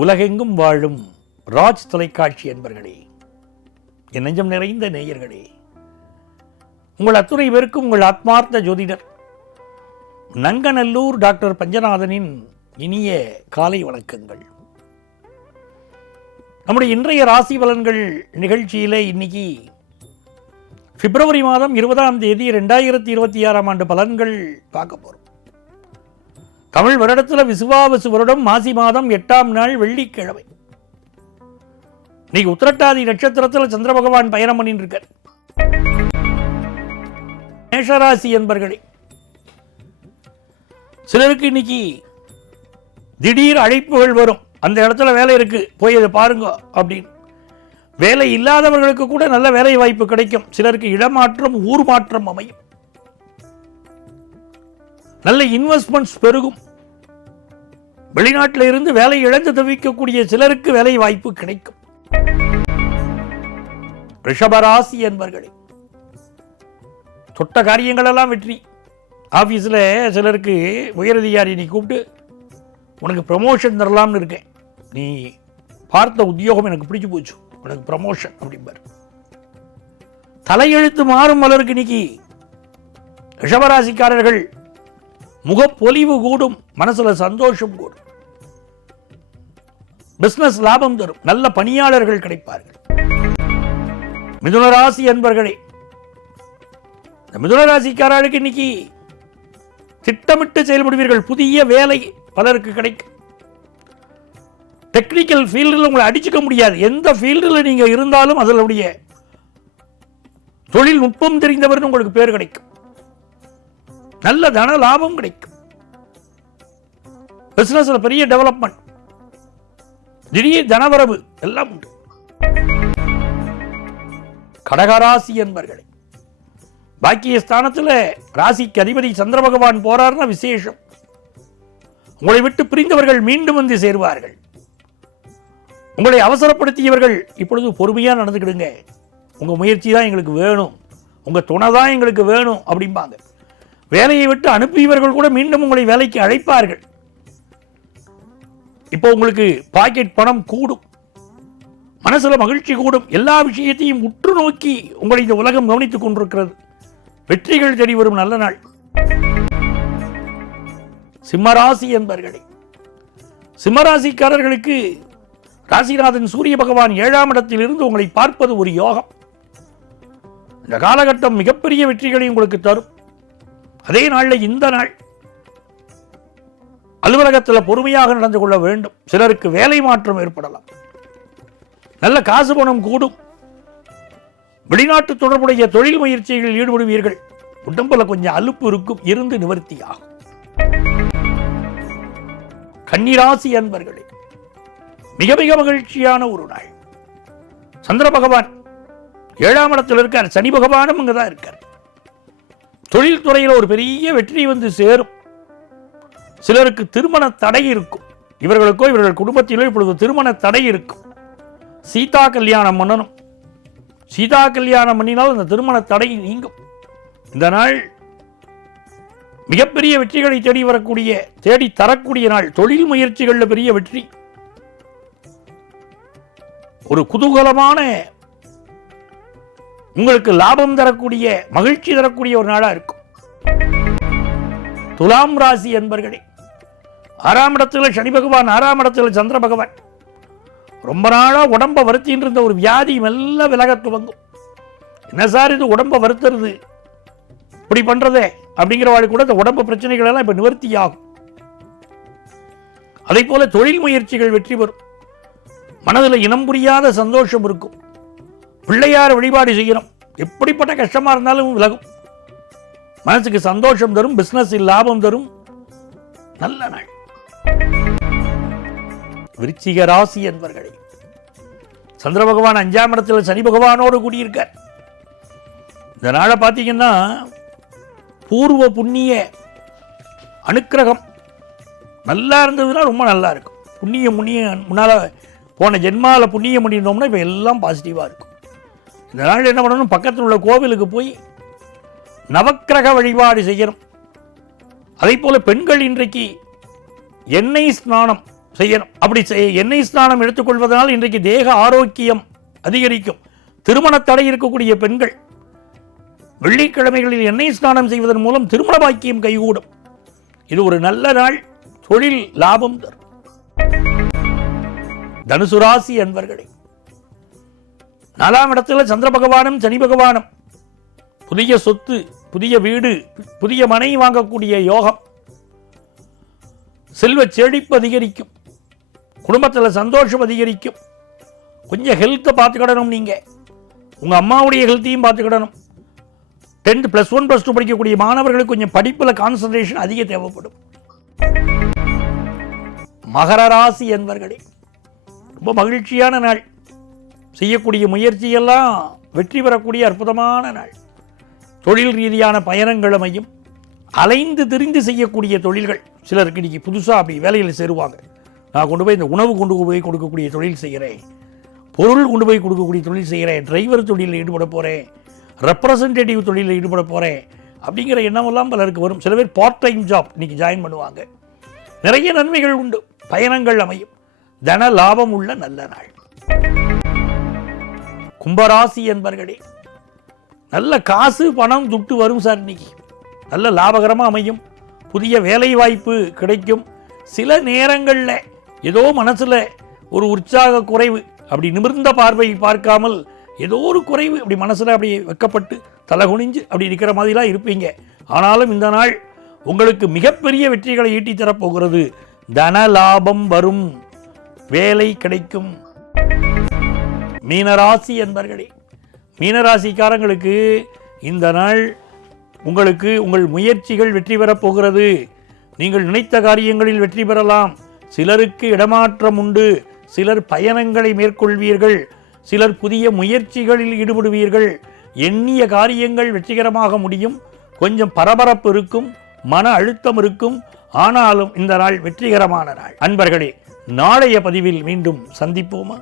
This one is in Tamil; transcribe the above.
உலகெங்கும் வாழும் ராஜ் தொலைக்காட்சி என்பர்களே, என் நெஞ்சம் நிறைந்த நேயர்களே, உங்கள் அத்துணை பேருக்கும் உங்கள் ஆத்மார்த்த ஜோதிடர் நங்கநல்லூர் டாக்டர் பஞ்சநாதனின் இனிய காலை வணக்கங்கள். நம்முடைய இன்றைய ராசி பலன்கள் நிகழ்ச்சியிலே இன்னைக்கு பிப்ரவரி மாதம் 20ஆம் தேதி 2026ஆம் ஆண்டு பலன்கள் பார்க்க போறோம். தமிழ் வருடத்தில் விசுவாவசு வருடம் மாசி மாதம் 8ஆம் நாள் வெள்ளிக்கிழமை. இன்னைக்கு உத்திரட்டாதி நட்சத்திரத்தில் சந்திர பகவான் பயணம் பண்ணிட்டு இருக்கார். மேஷராசி என்பர்களே, சிலருக்கு இன்னைக்கு திடீர் அழைப்புகள் வரும். அந்த இடத்துல வேலை இருக்கு, போய் அதை பாருங்க அப்படின்னு. வேலை இல்லாதவர்களுக்கு கூட நல்ல வேலை வாய்ப்பு கிடைக்கும். சிலருக்கு இடமாற்றம், ஊர் மாற்றம் அமையும். நல்ல இன்வெஸ்ட்மெண்ட்ஸ் பெருகும். வெளிநாட்டில் இருந்து வேலை இழந்து தவிக்கக்கூடிய சிலருக்கு வேலை வாய்ப்பு கிடைக்கும். ரிஷபராசி என்பர்களே, தொட்ட காரியங்கள் எல்லாம் வெற்றி. ஆபீஸ்ல சிலருக்கு உயரதிகாரி நீ கூப்பிட்டு உனக்கு ப்ரமோஷன் தரலாம்னு இருக்கேன், நீ பார்த்த உத்தியோகம் எனக்கு பிடிச்சு போச்சு, உனக்கு ப்ரமோஷன் அப்படிம்பார். தலையெழுத்து மாறும் மலருக்கு இன்னைக்கு ரிஷபராசிக்காரர்கள் முகப்பொலிவு கூடும், மனசுல சந்தோஷம் கூடும். பிசினஸ் லாபம் தரும், நல்ல பணியாளர்கள் கிடைப்பார்கள். மிதுனராசி என்பர்களே, இந்த மிதுனராசிக்காரர்களுக்கு இன்னைக்கு திட்டமிட்டு செயல்படுவீர்கள். புதிய வேலை பலருக்கு கிடைக்கும். டெக்னிக்கல் ஃபீல்டில் உங்களை அடிச்சுக்க முடியாது. எந்த ஃபீல்டில் நீங்க இருந்தாலும் அதனுடைய தொழில்நுட்பம் தெரிந்தவர் உங்களுக்கு பேர் கிடைக்கும். நல்ல தன லாபம் கிடைக்கும். பிசினஸ்ல பெரிய டெவலப்மெண்ட், திடீர் தனவரவு எல்லாம் உண்டு. கடகராசி என்பர்களே, பாக்கிய ஸ்தானத்தில் ராசிக்கு அதிபதி சந்திர பகவான் போறார்னா விசேஷம். உங்களை விட்டு பிரிந்தவர்கள் மீண்டும் வந்து சேருவார்கள். உங்களை அவசரப்படுத்தியவர்கள் இப்பொழுது பொறுமையா நடந்துக்கிடுங்க, உங்க முயற்சி தான் எங்களுக்கு வேணும், உங்க துணை தான் எங்களுக்கு வேணும் அப்படிம்பாங்க. வேலையை விட்டு அனுப்பியவர்கள் கூட மீண்டும் உங்களை வேலைக்கு அழைப்பார்கள். இப்போ உங்களுக்கு பாக்கெட் பணம் கூடும், மனசுல மகிழ்ச்சி கூடும். எல்லா விஷயத்தையும் உற்று நோக்கி உங்களை இந்த உலகம் கவனித்துக் கொண்டிருக்கிறது. வெற்றிகள் தேடி வரும் நல்ல நாள். சிம்மராசி என்பர்களே, சிம்மராசிக்காரர்களுக்கு ராசிநாதன் சூரிய பகவான் 7ஆம் இடத்தில் இருந்து உங்களை பார்ப்பது ஒரு யோகம். இந்த காலகட்டம் மிகப்பெரிய வெற்றிகளை உங்களுக்கு தரும். அதே நாளில் இந்த நாள் அலுவலகத்தில் பொறுமையாக நடந்து கொள்ள வேண்டும். சிலருக்கு வேலை மாற்றம் ஏற்படலாம். நல்ல காசு பணம் கூடும். வெளிநாட்டு தொடர்புடைய தொழில் முயற்சிகளில் ஈடுபடுவீர்கள். உடம்புல கொஞ்சம் அலுப்பு இருக்கும், இருந்து நிவர்த்தியாகும். கன்னிராசி அன்பர்களே, மிக மிக மகிழ்ச்சியான ஒரு நாள். சந்திர பகவான் 7ஆம் இடத்தில் இருக்கார். சனி பகவானும் அங்கதான் இருக்கார். தொழில் துறையில் ஒரு பெரிய வெற்றி வந்து சேரும். சிலருக்கு திருமண தடை இருக்கும். இவர்களுக்கோ இவர்கள் குடும்பத்திலோ இப்பொழுது திருமண தடை இருக்கும். சீதா கல்யாணம் பண்ணணும். சீதா கல்யாணம் பண்ணினால் அந்த திருமண தடை நீங்கும். இந்த நாள் மிகப்பெரிய வெற்றிகளை தேடி தரக்கூடிய நாள். தொழில் முயற்சிகளில் பெரிய வெற்றி, ஒரு குதூகலமான உங்களுக்கு லாபம் தரக்கூடிய, மகிழ்ச்சி தரக்கூடிய ஒரு நாளா இருக்கும். துலாம் ராசி என்பர்களே, 6ஆம் இடத்துல சனி பகவான், 6ஆம் இடத்துல சந்திர பகவான். ரொம்ப நாளா உடம்ப வருத்தின்னு இருந்த ஒரு வியாதி மெல்ல விலக துவங்கும். என்ன சார் இது உடம்ப வருத்துறது, இப்படி பண்றதே அப்படிங்கிறவாடு கூட இந்த உடம்பு பிரச்சனைகள் எல்லாம் இப்ப நிவர்த்தி ஆகும். அதே போல தொழில் முயற்சிகள் வெற்றி பெறும். மனதில் இனம் புரியாத சந்தோஷம் இருக்கும். பிள்ளையார் வழிபாடு செய்யணும். எப்படிப்பட்ட கஷ்டமா இருந்தாலும் விலகும். மனசுக்கு சந்தோஷம் தரும். பிசினஸில் லாபம் தரும். நல்ல நாள். விருச்சிக ராசி என்பர்களே, சந்திர பகவான் 5ஆம் இடத்தில் சனி பகவானோடு கூடியிருக்கார். இந்த நாளை பார்த்தீங்கன்னா பூர்வ புண்ணிய அனுக்கிரகம் நல்லா இருந்ததுன்னா ரொம்ப நல்லா இருக்கும். புண்ணியம் முன்னால போன ஜென்மால புண்ணியம் பண்ணியிருந்தோம்னா இப்போ எல்லாம் பாசிட்டிவாக இருக்கும். இந்த நாள் என்ன பண்ணணும், பக்கத்தில் உள்ள கோவிலுக்கு போய் நவக்கிரக வழிபாடு செய்யணும். அதே போல பெண்கள் இன்றைக்கு எண்ணெய் ஸ்நானம் செய்யணும். அப்படி எண்ணெய் ஸ்நானம் எடுத்துக்கொள்வதனால் இன்றைக்கு தேக ஆரோக்கியம் அதிகரிக்கும். திருமண தடை இருக்கக்கூடிய பெண்கள் வெள்ளிக்கிழமைகளில் எண்ணெய் ஸ்நானம் செய்வதன் மூலம் திருமண பாக்கியம் கைகூடும். இது ஒரு நல்ல நாள், தொழில் லாபம் தரும். தனுசு ராசி அன்பர்களே, 4ஆம் இடத்துல சந்திர பகவானும் சனி பகவானும் புதிய சொத்து, புதிய வீடு, புதிய மனை வாங்கக்கூடிய யோகம், செல்வ செழிப்பு அதிகரிக்கும், குடும்பத்தில் சந்தோஷம் அதிகரிக்கும். கொஞ்சம் ஹெல்த்தை பார்த்துக்கிடணும். நீங்கள் உங்கள் அம்மாவுடைய ஹெல்த்தையும் பார்த்துக்கிடணும். 10th +1 +2 படிக்கக்கூடிய மாணவர்களுக்கு கொஞ்சம் படிப்பில் கான்சன்ட்ரேஷன் அதிக தேவைப்படும். மகர ராசி என்பர்களே, ரொம்ப மகிழ்ச்சியான நாள். செய்யக்கூடிய முயற்சியெல்லாம் வெற்றி பெறக்கூடிய அற்புதமான நாள். தொழில் ரீதியான பயணங்கள் அமையும். அலைந்து திரிந்து செய்யக்கூடிய தொழில்கள் சிலருக்கு இன்னைக்கு புதுசாக அப்படி வேலையில் சேருவாங்க. நான் கொண்டு போய் இந்த உணவு கொண்டு போய் கொடுக்கக்கூடிய தொழில் செய்கிறேன், பொருள் கொண்டு போய் கொடுக்கக்கூடிய தொழில் செய்கிறேன், டிரைவர் தொழிலில் ஈடுபட போகிறேன், ரெப்ரசன்டேட்டிவ் தொழிலில் ஈடுபட போகிறேன் அப்படிங்கிற எண்ணமெல்லாம் பலருக்கு வரும். சில பேர் பார்ட் டைம் ஜாப் இன்னைக்கு ஜாயின் பண்ணுவாங்க. நிறைய நன்மைகள் உண்டு, பயணங்கள் அமையும். தன லாபம் உள்ள நல்ல நாள். கும்பராசி என்பர்களே, நல்ல காசு பணம் துட்டு வரும் சார். இன்னைக்கு நல்ல லாபகரமாக அமையும். புதிய வேலை வாய்ப்பு கிடைக்கும். சில நேரங்களில் ஏதோ மனசில் ஒரு உற்சாக குறைவு, அப்படி நிமிர்ந்த பார்வை பார்க்காமல் ஏதோ ஒரு குறைவு அப்படி மனசில் அப்படி வைக்கப்பட்டு தலை குனிஞ்சு அப்படி இருக்கிற மாதிரிலாம் இருப்பீங்க. ஆனாலும் இந்த நாள் உங்களுக்கு மிகப்பெரிய வெற்றிகளை ஈட்டி தரப்போகிறது. தன லாபம் வரும், வேலை கிடைக்கும். மீனராசி என்பர்களே, மீனராசிக்காரங்களுக்கு இந்த நாள் உங்களுக்கு உங்கள் முயற்சிகள் வெற்றி பெறப் போகிறது. நீங்கள் நினைத்த காரியங்களில் வெற்றி பெறலாம். சிலருக்கு இடமாற்றம் உண்டு, சிலர் பயணங்களை மேற்கொள்வீர்கள், சிலர் புதிய முயற்சிகளில் ஈடுபடுவீர்கள். எண்ணிய காரியங்கள் வெற்றிகரமாக முடியும். கொஞ்சம் பரபரப்பு இருக்கும், மன அழுத்தம் இருக்கும். ஆனாலும் இந்த நாள் வெற்றிகரமான நாள். அன்பர்களே, நாளைய பதிவில் மீண்டும் சந்திப்போமா?